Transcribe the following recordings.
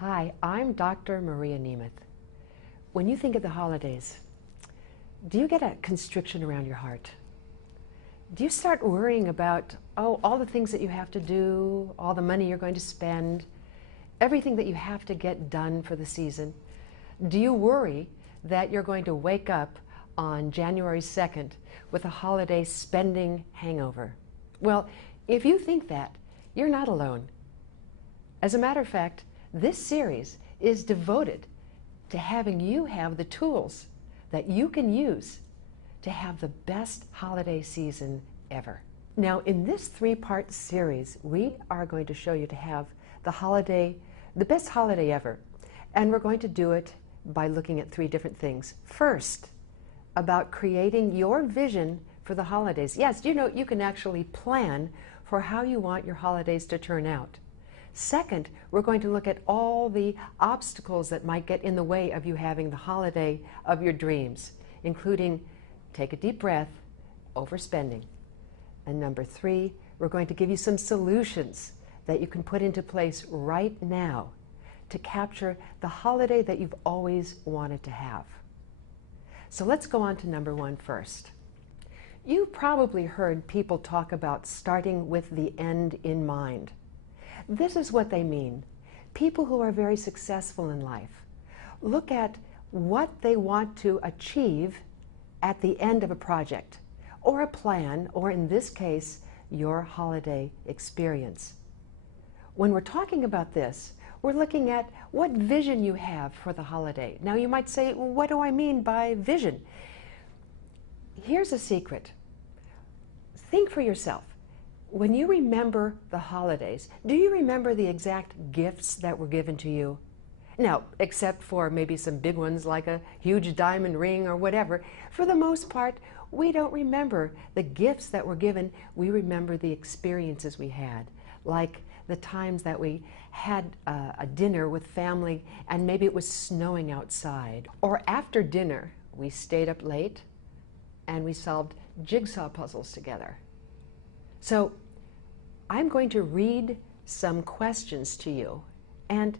Hi, I'm Dr. Maria Nemeth. When you think of the holidays, do you get a constriction around your heart? Do you start worrying about, all the things that you have to do, all the money you're going to spend, everything that you have to get done for the season? Do you worry that you're going to wake up on January 2nd with a holiday spending hangover? Well, if you think that, you're not alone. As a matter of fact, this series is devoted to having you have the tools that you can use to have the best holiday season ever. Now, in this three-part series, we are going to show you to have the best holiday ever. And we're going to do it by looking at three different things. First, about creating your vision for the holidays. Yes, you can actually plan for how you want your holidays to turn out. Second, we're going to look at all the obstacles that might get in the way of you having the holiday of your dreams, including, take a deep breath, overspending. And number three, we're going to give you some solutions that you can put into place right now to capture the holiday that you've always wanted to have. So let's go on to number one first. You've probably heard people talk about starting with the end in mind. This is what they mean. People who are very successful in life look at what they want to achieve at the end of a project, or a plan, or in this case, your holiday experience. When we're talking about this, we're looking at what vision you have for the holiday. Now you might say, well, what do I mean by vision? Here's a secret. Think for yourself. When you remember the holidays, do you remember the exact gifts that were given to you? Now, except for maybe some big ones like a huge diamond ring or whatever, for the most part, we don't remember the gifts that were given. We remember the experiences we had, like the times that we had a dinner with family and maybe it was snowing outside. Or after dinner, we stayed up late and we solved jigsaw puzzles together. So I'm going to read some questions to you and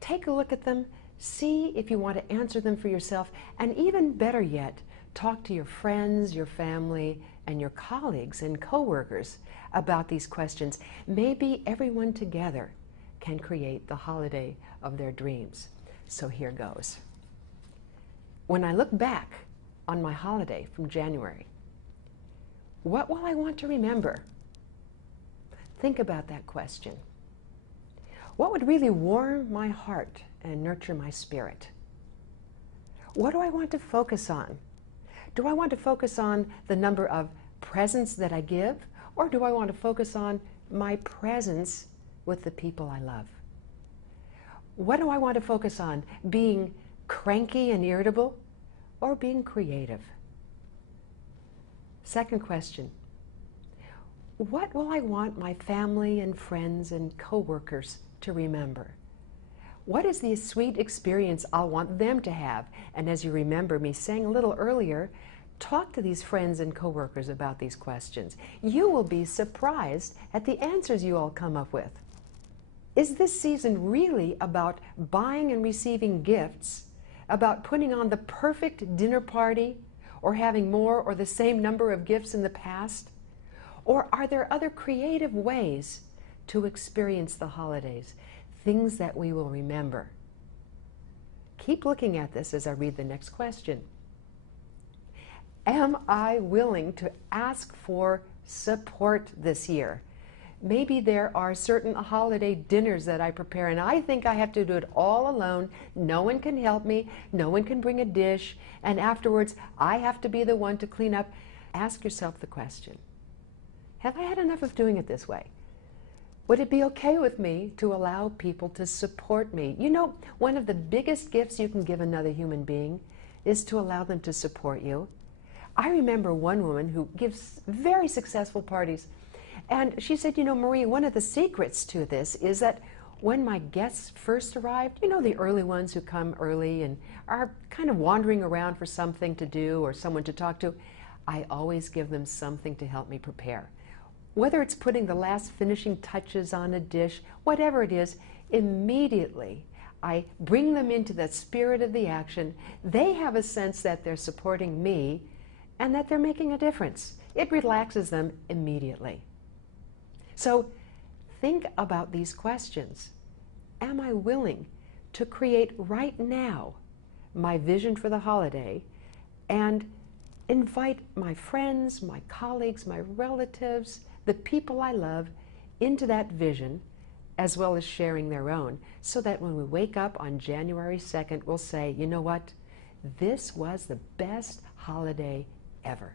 take a look at them, see if you want to answer them for yourself, and even better yet, talk to your friends, your family, and your colleagues and coworkers about these questions. Maybe everyone together can create the holiday of their dreams. So here goes. When I look back on my holiday from January, what will I want to remember? Think about that question. What would really warm my heart and nurture my spirit? What do I want to focus on? Do I want to focus on the number of presents that I give, or do I want to focus on my presence with the people I love? What do I want to focus on? Being cranky and irritable, or being creative? Second question. What will I want my family and friends and coworkers to remember? What is the sweet experience I'll want them to have? And as you remember me saying a little earlier, talk to these friends and coworkers about these questions. You will be surprised at the answers you all come up with. Is this season really about buying and receiving gifts, about putting on the perfect dinner party, or having more or the same number of gifts in the past? Or are there other creative ways to experience the holidays, things that we will remember? Keep looking at this as I read the next question. Am I willing to ask for support this year? Maybe there are certain holiday dinners that I prepare and I think I have to do it all alone. No one can help me. No one can bring a dish. And afterwards, I have to be the one to clean up. Ask yourself the question. Have I had enough of doing it this way? Would it be okay with me to allow people to support me? You know, one of the biggest gifts you can give another human being is to allow them to support you. I remember one woman who gives very successful parties, and she said, Marie, one of the secrets to this is that when my guests first arrived, the early ones who come early and are kind of wandering around for something to do or someone to talk to, I always give them something to help me prepare. Whether it's putting the last finishing touches on a dish, whatever it is, immediately I bring them into the spirit of the action. They have a sense that they're supporting me and that they're making a difference. It relaxes them immediately. So think about these questions. Am I willing to create right now my vision for the holiday and invite my friends, my colleagues, my relatives, the people I love into that vision, as well as sharing their own, so that when we wake up on January 2nd, we'll say, you know what? This was the best holiday ever.